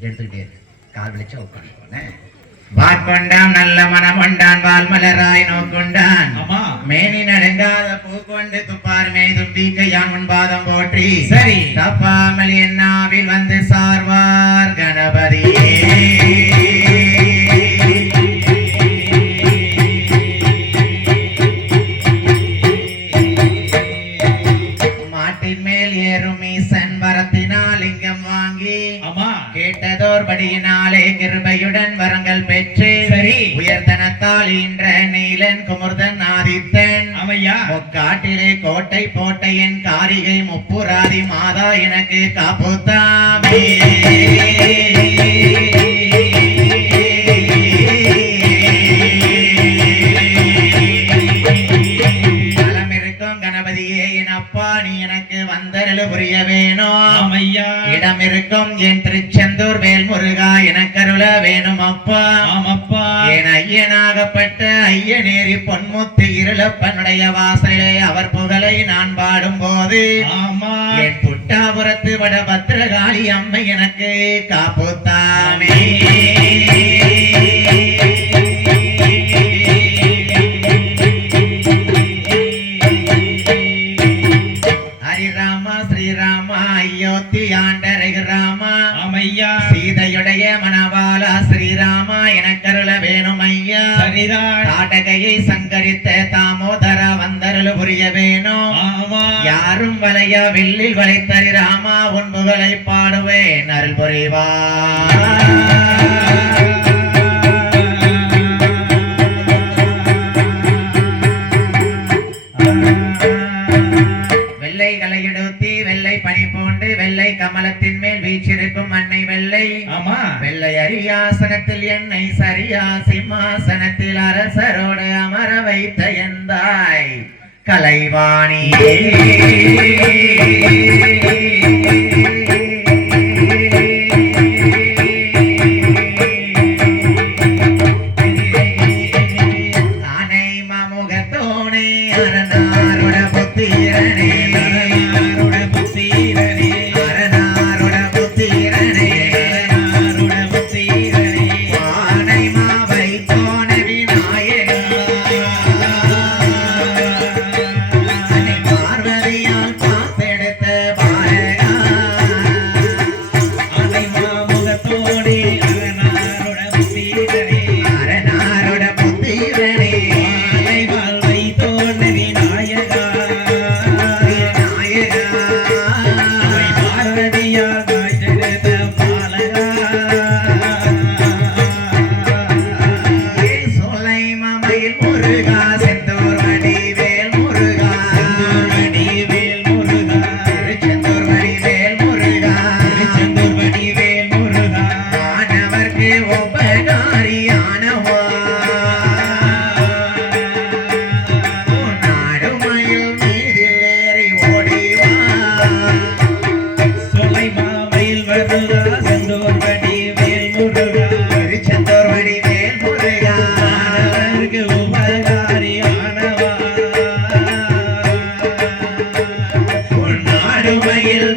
எடுத்துக்கிட்டே கால் விழிச்சா உட்காந்து வாட்கொண்டான் நல்ல மனம் கொண்டான் வால்மலராய் நோக்கொண்டான். மேனி நடங்காத பூ கொண்டு துப்பார் மேதும் தீக்கையான் முன்பாதம் போற்றி. சரி. தப்பாமல் என்னாவில் வந்து சார்வார் கணபதியே ஆகின்ற நீலன் குமர்தன் ஆதித்தன். அவையா முக்காட்டிலே கோட்டை போட்டையன் காரிகை முப்புராதி மாதா எனக்கு காப்புத்தாமே புரிய வேணும். இடம் இருக்கும் என் திருச்செந்தூர் வேல் முருகா எனக்கருள வேணும் அப்பா. ஐயனாகப்பட்ட ஐயநேரி பொன்முத்து இருளப்பனுடைய வாசலே அவர் புகழை நான் பாடும் போது என் புட்டாபுரத்து வட பத்திரகாளி அம்மை எனக்கு காப்புத்தாமே வில்லில் வளைத்தறி ராமா உன் புகழை பாடுவேன் அருள் புரிவார். நடுமையில்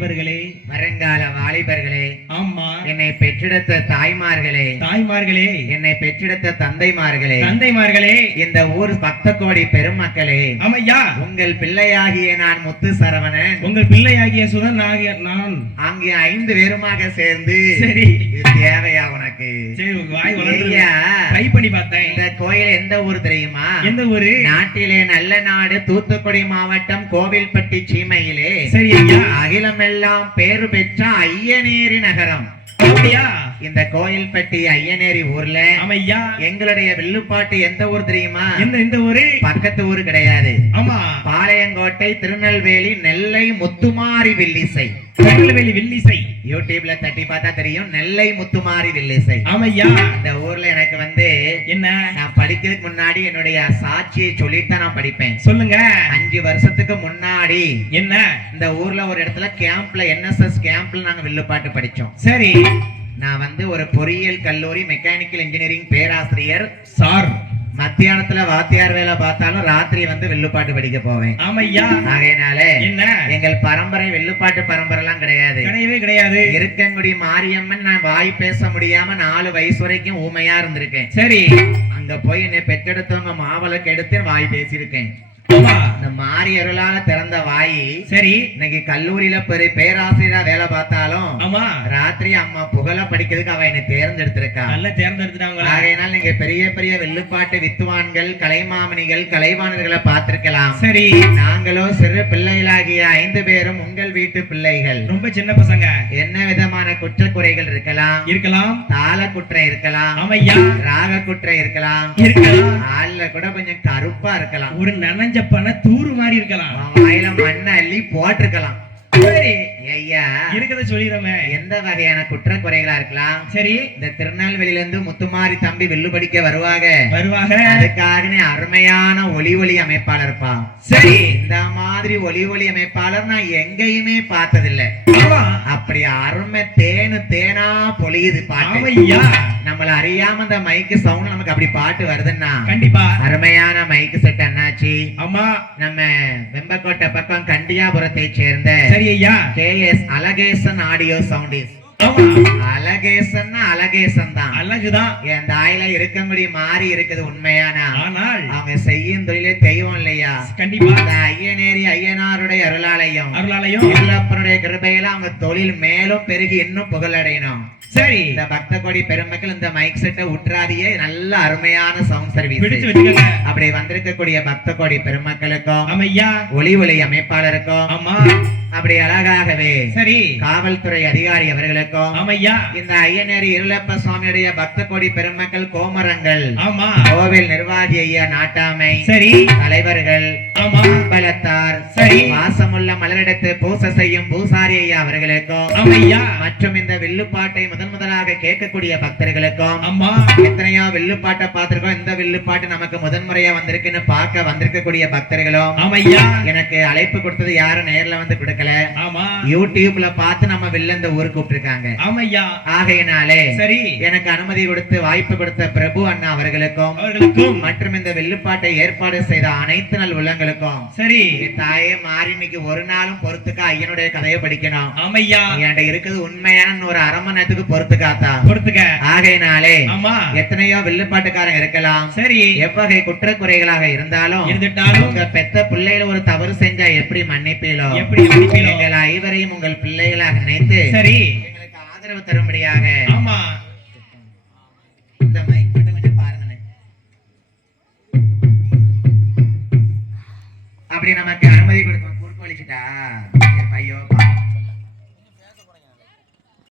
வாலிபர்களே வருங்கால வாலிபர்களே என்னை பெற்றெடுத்த தாய்மார்களே. தாய்மார்களே. என்னை பெற்றெடுத்த தந்தைமார்களே. தந்தைமார்களே. இந்த ஊர் பக்த கோடி பெருமக்களே. ஆமையா. உங்கள் பிள்ளையாகிய நான் முத்து சரவணன் உங்கள் பிள்ளையாகிய சுதன் ஆகிய நான். அங்கே ஐந்து பேருமாக சேர்ந்து சரி. தேவையா உனக்கு? சரி வாய் ட்ரை பண்ணி பார்த்தேன். இந்த கோயில் எந்த ஊர் தெரியுமா? எந்த ஊரு? நாட்டிலே நல்ல நாடு தூத்துக்குடி மாவட்டம் கோவில்பட்டி சீமையிலே. சரி ஐயா. அகிலமெல்லாம் பேரு பெற்ற ஐயனேரி நகரம். அப்படியா? இந்த கோயில்பட்டி ஐயனேரி ஊர்ல ஆமையா. எங்களுடைய வில்லுப்பாட்டு எந்த ஊர் தெரியுமா? இந்த ஊரு? பக்கத்து ஊர் கிடையாது. ஆமா. பாளையங்கோட்டை திருநெல்வேலி நெல்லை முத்துமாரி வில்லிசை. திருநெல்வேலி வில்லிசை. யூடியூப்ல தட்டி பார்த்தா தெரியும் நெல்லை முத்துமாரி வில்லிசை. ஆமையா. இந்த ஊர்ல எனக்கு வந்து என்ன? நான் படிக்கிறதுக்கு முன்னாடி என்னுடைய சாட்சியை சொல்லித்தான் நான் படிப்பேன். சொல்லுங்க. அஞ்சு வருஷத்துக்கு முன்னாடி என்ன? இந்த ஊர்ல ஒரு இடத்துல கேம்ப்ல என்எஸ்எஸ் கேம்ப்ல நாங்க வில்லுப்பாட்டு படிச்சோம். சரி. நான் வந்து ஒரு பொறியியல் கல்லூரி மெக்கானிக்கல் இன்ஜினியரிங் பேராசிரியர். சார் மத்தியானத்துல வாத்தியார் வேலை பார்த்தாலும் ராத்திரி வந்து வில்லுப்பாட்டு படிக்க போவேன். ஆமையா? ஆகையினால என்ன? எங்கள் பரம்பரை வில்லுப்பாட்டு பரம்பரை எல்லாம் கிடையாது. கிடையவே கிடையாது. இருக்கங்குடி மாரியம்மன் நான் வாய் பேச முடியாம நாலு வயசு வரைக்கும் ஊமையா இருந்திருக்கேன். சரி. அங்க போய் என்னை பெற்றெடுத்தவங்க மாவளக்கு எடுத்து வாய் பேசியிருக்கேன். மாரி அருளால திறந்த வாய் சரி. இன்னைக்கு கல்லூரியில பெரிய பேராசிரியரா வேலை பார்த்தாலும் ஆமா. ராத்திரி அம்மா புகழ படிக்கிறதுக்கு அவ என்னை தேர்ந்தெடுத்திருக்கா. நல்லா தேர்ந்தெடுத்துட்டாங்களா? ஆகையினால் நீங்க பெரிய பெரிய வில்லுப்பாட்டு வித்துவான்கள் கலைமாமணிகள் கலைவாணர்களை பார்த்திருக்கலாம். சரி. நாங்களோ சிறு பிள்ளைகளாகிய ஐந்து பேரும் உங்கள் வீட்டு பிள்ளைகள். ரொம்ப சின்ன பசங்க. என்ன விதமான குற்றக்குறைகள் இருக்கலாம்? இருக்கலாம். தாள குற்றம் இருக்கலாம். ஆமையா? ராக குற்றம் இருக்கலாம். இருக்கலாம். ஆள்ல கூட கொஞ்சம் கருப்பா இருக்கலாம். ஒரு நனைஞ்ச பண தூறு மாதிரி இருக்கலாம். வாயில மண்ணை அள்ளி போட்டிருக்கலாம். சரி. ஐயா இருக்கத சொல்லிடுறோமே. எந்த வகையான குற்றக்குறைகளா இருக்கலாம்? சரி. இந்த திருநெல்வேலியில இருந்து முத்துமாரி தம்பி வில்லு படிக்க வருவாங்க வருவாங்க அதுக்காகவே அருமையான ஒளி ஒளி அமைப்பாளர்ப்பா சரி. இந்த மாதிரி ஒளி ஒளி அமைப்பாளர் நான் எங்கேயுமே பார்த்ததில்ல. அப்படி அருமை தேனு தேனா பொழியுது பாட்டு. நம்மள அறியாம இந்த மைக்கு சவுண்ட் நமக்கு அப்படி பாட்டு வருதுன்னா. கண்டிப்பா. அருமையான மைக்கு செட் அண்ணாச்சி ஆமா. நம்ம வெம்பக்கோட்டை பக்கம் கண்டியாபுரத்தை சேர்ந்த சரி ஐயா. கே ஆடியோ ஆமா. அழகேசன் அழகேசன் தான். அழகுதான். என் தாயில இருக்கம்படி மாறி இருக்குது உண்மையானா. ஆனால். அவங்க செய்யும் தொழிலே தெய்வம் இல்லையா? கண்டிப்பா. அந்த ஐயனேரி ஐயனாருடைய அருளாலயம். அருளாலயம். இல்லப்பனுடைய கிருபையில அவங்க தொழில் மேலும் பெருகி இன்னும் புகழடையணும். சரி. இந்த பக்த கோடி பெருமக்கள் இந்த மைக் செட்டை உற்றாதியே நல்ல அருமையான சவுண்ட் சர்வீஸ் அப்படி வந்திருக்கக்கூடிய பக்த கோடி பெருமக்களுக்கும் ஒளி ஒளி அமைப்பாளருக்கும் ஆமா. அப்படி அழகாகவே சரி. காவல்துறை அதிகாரி அவர்களுக்கும் ஆமையா. இந்த ஐயனேரி இருளப்ப சுவாமியுடைய பக்த கோடி பெருமக்கள் கோமரங்கள் ஆமா. கோவில் நிர்வாகி ஐயா நாட்டாமை சரி. தலைவர்கள் ஆமா. பலத்தார் சரி. வாசமுள்ள மலரிடத்து பூசை செய்யும் பூசாரி ஐயா அவர்களுக்கும் ஆமையா? மற்றும் இந்த வில்லுப்பாட்டை முதன் முதலாக கேட்கக்கூடிய பக்தர்களுக்கும் ஆமா எத்தனையோ வில்லுப்பாட்டை பார்த்திருக்கோம். இந்த வில்லுப்பாட்டு நமக்கு முதன்முறையா வந்திருக்குன்னு பார்க்க வந்திருக்கக்கூடிய பக்தர்களும் ஆமையா? எனக்கு அழைப்பு கொடுத்தது யாரும் நேர்ல வந்து கொடுக்கல. ஆமா. யூடியூப்ல பார்த்து நம்ம வில்ல இந்த ஊருக்கு கூப்பிட்டிருக்காங்க. ஆமையா? ஆகையினாலே சரி. எனக்கு அனுமதி கொடுத்து வாய்ப்பு கொடுத்த பிரபு அண்ணா அவர்களுக்கும் அவர்களுக்கும். மற்றும் இந்த வில்லுப்பாட்டை ஏற்பாடு செய்த அனைத்து நல் உள்ளங்களுக்கும் சரி. தாயே இன்னைக்கு ஒரு நாளும் பொறுத்துக்க ஐயனுடைய கதையை படிக்கணும். ஆமையா என்கிட்ட இருக்குது உண்மையான ஒரு அரை மணி நேரத்துக்கு பொறுத்து காத்தா கொடுத்துக்க ஆகையினாலே ஆமா. எத்தனையோ வில்லுப்பாட்டுக்காரங்க இருக்கலாம். சரி. எவ்வகை குற்றக்குறைகளாக இருந்தாலும் இருந்துட்டாலும் உங்க பெத்த பிள்ளைகள் ஒரு தவறு செஞ்சா எப்படி மன்னிப்பீலோ எப்படி மன்னிப்பீலோ? எங்கள் ஐவரையும் உங்கள் பிள்ளைகளாக நினைத்து சரி. எங்களுக்கு ஆதரவு தரும்படியாக ஆமா. இந்த மைக் அப்படி நமக்கு அனுமதி கொடுக்கணும் குறுக்கு வலிச்சுட்டா